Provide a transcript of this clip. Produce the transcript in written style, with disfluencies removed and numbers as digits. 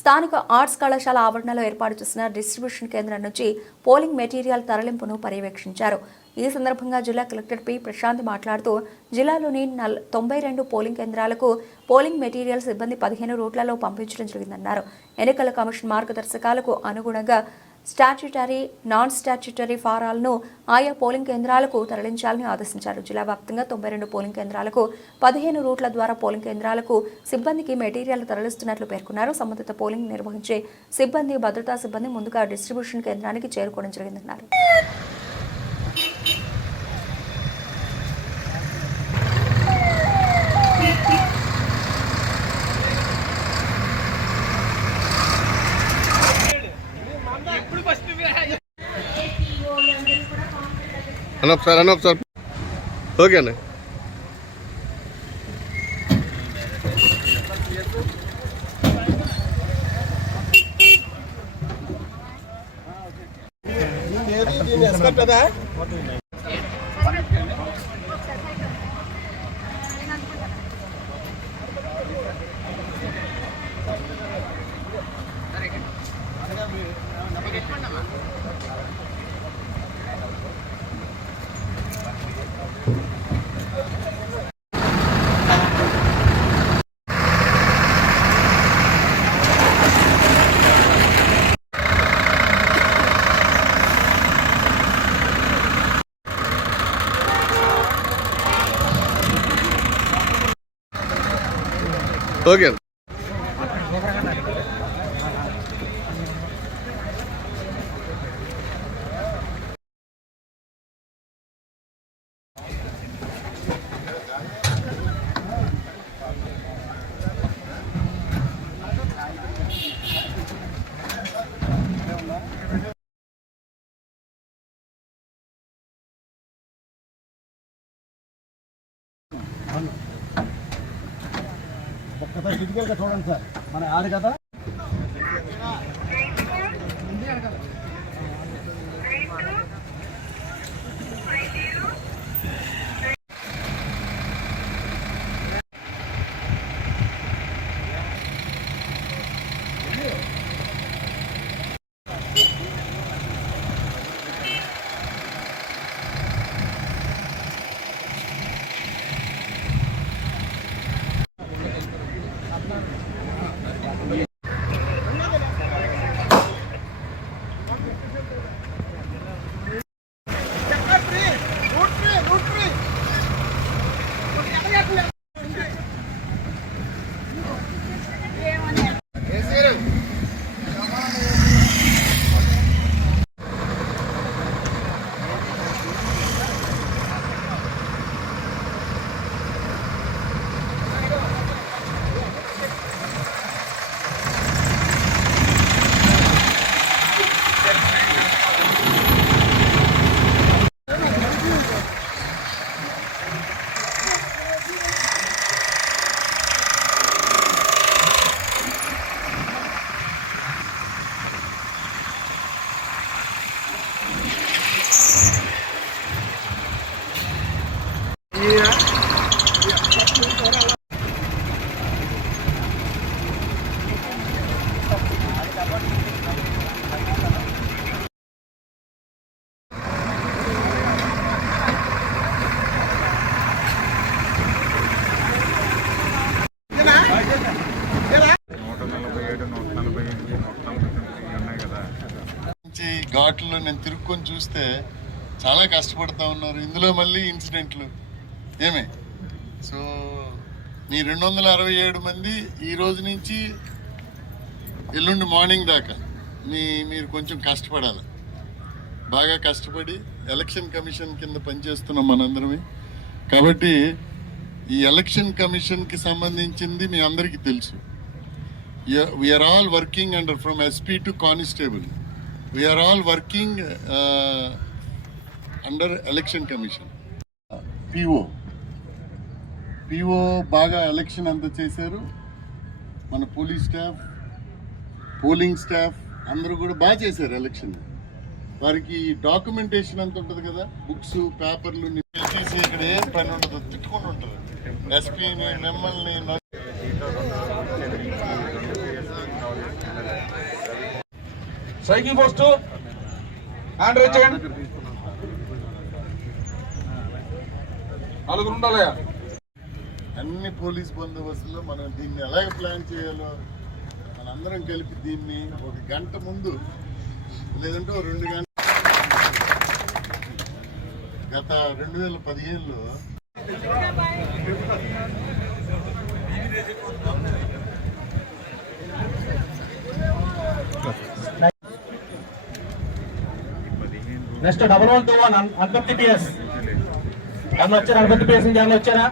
స్థానిక ఆర్ట్స్ కళాశాల ఆవరణలో ఏర్పాటు చేసిన డిస్ట్రిబ్యూషన్ కేంద్రం నుంచి పోలింగ్ మెటీరియల్ తరలింపును పర్యవేక్షించారు. ఈ సందర్భంగా జిల్లా కలెక్టర్ పి ప్రశాంత్ మాట్లాడుతూ జిల్లాలోని 92 పోలింగ్ కేంద్రాలకు పోలింగ్ మెటీరియల్ సిబ్బంది 15 రూట్లలో పంపించడం జరిగిందన్నారు. ఎన్నికల కమిషన్ మార్గదర్శకాలకు అనుగుణంగా స్టాట్యూటరీ, నాన్ స్టాట్యూటరీ ఫారాలను ఆయా పోలింగ్ కేంద్రాలకు తరలించాలని ఆదేశించారు. జిల్లా వ్యాప్తంగా 92 పోలింగ్ కేంద్రాలకు 15 రూట్ల ద్వారా పోలింగ్ కేంద్రాలకు సిబ్బందికి మెటీరియల్ తరలిస్తున్నట్లు పేర్కొన్నారు. సంబంధిత పోలింగ్ నిర్వహించే సిబ్బంది, భద్రతా సిబ్బంది ముందుగా డిస్ట్రిబ్యూషన్ కేంద్రానికి చేరుకోవడం జరిగిందన్నారు. అనొక సార్ ఓకేనా ఓకే ఒక్కసారి ఫిజికల్గా చూడండి సార్, మన ఆడు కదా. ఘాట్లో నేను తిరుక్కొని చూస్తే చాలా కష్టపడతా ఉన్నారు. ఇందులో మళ్ళీ ఇన్సిడెంట్లు ఏమే. సో మీ 267 మంది ఈ రోజు నుంచి ఎల్లుండి మార్నింగ్ దాకా మీరు కొంచెం కష్టపడాలి. బాగా కష్టపడి ఎలక్షన్ కమిషన్ కింద పనిచేస్తున్నాం మనందరమే. కాబట్టి ఈ ఎలక్షన్ కమిషన్కి సంబంధించింది మీ అందరికీ తెలుసు. We are all working under from SP to constable. We are all working under election commission. PO బాగా ఎలక్షన్ అంతా చేశారు. మన పోలీస్ స్టాఫ్, పోలింగ్ స్టాఫ్ అందరూ కూడా బాగా చేశారు ఎలక్షన్. వారికి డాక్యుమెంటేషన్ అంత ఉంటుంది కదా, బుక్స్, పేపర్లు చేసి ఇక్కడ ఏం పని ఉండదు, తిట్టుకొని ఉంటారు. ఎస్పీని, మిమ్మల్ని స్ట్రైకింగ్ పోస్ట్ హ్యాండ్ రైజ్ చేయండి. నలుగురు ఉండాలయ్యా. అన్ని పోలీస్ బందోబస్తులో మనం దీన్ని ఎలాగ ప్లాన్ చేయాలో మనందరం కలిపి దీన్ని ఒక గంట ముందు లేదంటే ఓ 2 గంటలు గత 2015లో నెక్స్ట్ 1121 అన్ఫిఫ్టీ పిఎస్ వచ్చారా? అన్ఫిఫ్టీ పిఎస్ నుంచి వచ్చారా?